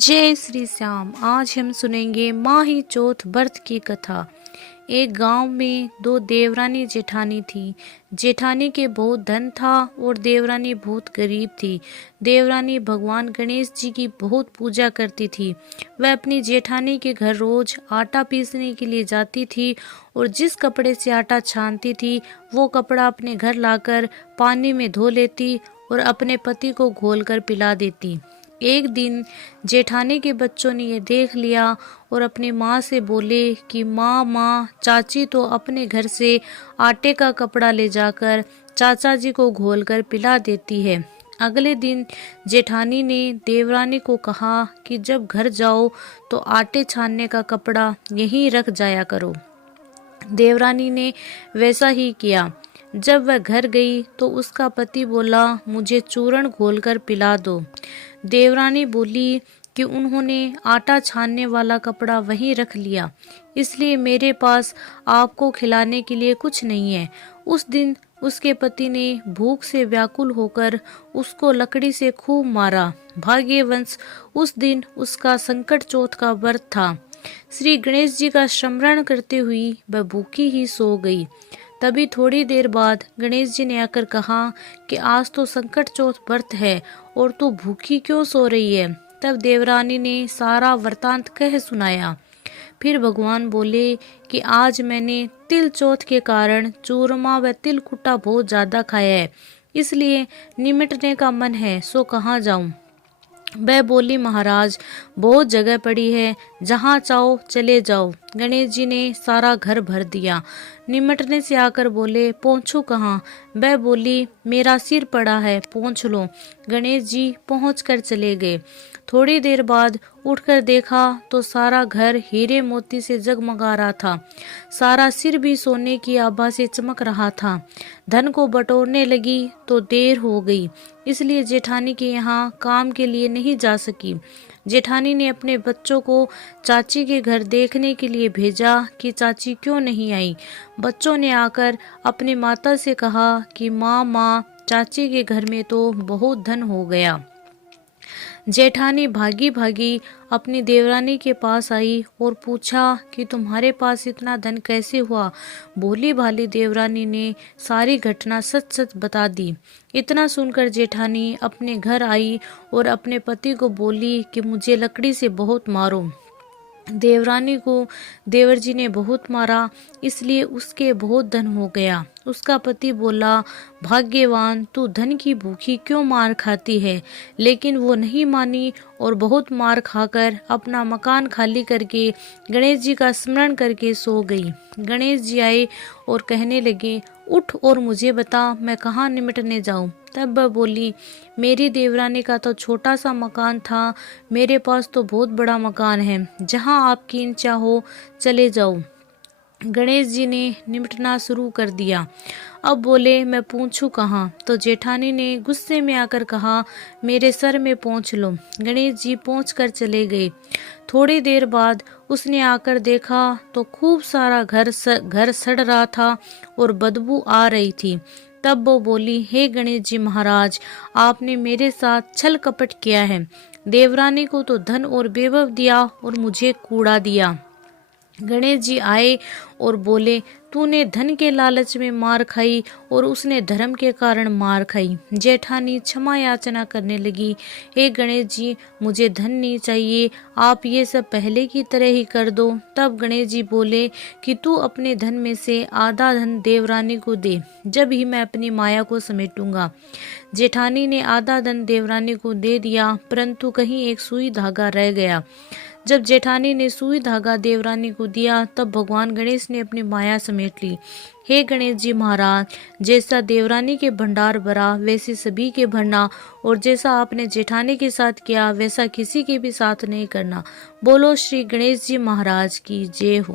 जय श्री श्याम। आज हम सुनेंगे माही चौथ व्रत की कथा। एक गांव में दो देवरानी जेठानी थी। जेठानी के बहुत धन था और देवरानी बहुत गरीब थी। देवरानी भगवान गणेश जी की बहुत पूजा करती थी। वह अपनी जेठानी के घर रोज आटा पीसने के लिए जाती थी और जिस कपड़े से आटा छानती थी वो कपड़ा अपने घर लाकर पानी में धो लेती और अपने पति को घोलकर पिला देती। एक दिन जेठानी के बच्चों ने यह देख लिया और अपनी माँ से बोले कि माँ चाची तो अपने घर से आटे का कपड़ा ले जाकर चाचा जी को घोलकर पिला देती है। अगले दिन जेठानी ने देवरानी को कहा कि जब घर जाओ तो आटे छानने का कपड़ा यहीं रख जाया करो। देवरानी ने वैसा ही किया। जब वह घर गई तो उसका पति बोला, मुझे चूर्ण घोलकर पिला दो। देवरानी बोली कि उन्होंने आटा छानने वाला कपड़ा वहीं रख लिया, इसलिए मेरे पास आपको खिलाने के लिए कुछ नहीं है। उस दिन उसके पति ने भूख से व्याकुल होकर उसको लकड़ी से खूब मारा। भाग्यवश उस दिन उसका संकट चौथ का व्रत था। श्री गणेश जी का स्मरण करते हुए वह भूखी ही सो गई। तभी थोड़ी देर बाद गणेश जी ने आकर कहा कि आज तो संकट चौथ व्रत है और तू भूखी क्यों सो रही है। तब देवरानी ने सारा वृतांत कह सुनाया। फिर भगवान बोले कि आज मैंने तिल चौथ के कारण चूरमा व तिल कुट्टा बहुत ज्यादा खाया है, इसलिए निमटने का मन है, सो कहाँ जाऊं। वह बोली, महाराज बहुत जगह पड़ी है, जहाँ चाहो चले जाओ। गणेश जी ने सारा घर भर दिया। निमटने से आकर बोले, पहुँचू कहाँ। वह बोली, मेरा सिर पड़ा है, पहुँच लो। गणेश जी पहुँच कर चले गए। थोड़ी देर बाद उठकर देखा तो सारा घर हीरे मोती से जगमगा रहा था। सारा सिर भी सोने की आभा से चमक रहा था। धन को बटोरने लगी तो देर हो गई, इसलिए जेठानी के यहाँ काम के लिए नहीं जा सकी। जेठानी ने अपने बच्चों को चाची के घर देखने के लिए भेजा कि चाची क्यों नहीं आई। बच्चों ने आकर अपनी माता से कहा कि माँ चाची के घर में तो बहुत धन हो गया। जेठानी भागी भागी अपनी देवरानी के पास आई और पूछा कि तुम्हारे पास इतना धन कैसे हुआ। भोली भाली देवरानी ने सारी घटना सच सच बता दी। इतना सुनकर जेठानी अपने घर आई और अपने पति को बोली कि मुझे लकड़ी से बहुत मारो। देवरानी को देवर जी ने बहुत मारा, इसलिए उसके बहुत धन हो गया। उसका पति बोला, भाग्यवान तू धन की भूखी क्यों मार खाती है। लेकिन वो नहीं मानी और बहुत मार खाकर अपना मकान खाली करके गणेश जी का स्मरण करके सो गई। गणेश जी आए और कहने लगे, उठ और मुझे बता मैं कहाँ निमटने जाऊं। तब वह बोली, मेरी देवरानी का तो छोटा सा मकान था, मेरे पास तो बहुत बड़ा मकान है, जहाँ आपकी इच्छा हो चले जाओ। गणेश जी ने निमटना शुरू कर दिया। अब बोले, मैं पूछूं कहाँ। तो जेठानी ने गुस्से में आकर कहा, मेरे सर में पोंछ लो। गणेश जी पोंछ कर चले गए। थोड़ी देर बाद उसने आकर देखा तो खूब सारा घर सड़ रहा था और बदबू आ रही थी। तब वो बोली, हे गणेश जी महाराज, आपने मेरे साथ छल कपट किया है। देवरानी को तो धन और वैभव दिया और मुझे कूड़ा दिया। गणेश जी आए और बोले, तूने धन के लालच में मार खाई और उसने धर्म के कारण मार खाई। जेठानी क्षमा याचना करने लगी, हे गणेश जी मुझे धन नहीं चाहिए, आप ये सब पहले की तरह ही कर दो। तब गणेश जी बोले कि तू अपने धन में से आधा धन देवरानी को दे, जब ही मैं अपनी माया को समेटूंगा। जेठानी ने आधा धन देवरानी को दे दिया, परंतु कहीं एक सुई धागा रह गया। जब जेठानी ने सुई धागा देवरानी को दिया तब भगवान गणेश ने अपनी माया समेट ली। हे गणेश जी महाराज, जैसा देवरानी के भंडार भरा वैसे सभी के भरना, और जैसा आपने जेठानी के साथ किया वैसा किसी के भी साथ नहीं करना। बोलो श्री गणेश जी महाराज की जय हो।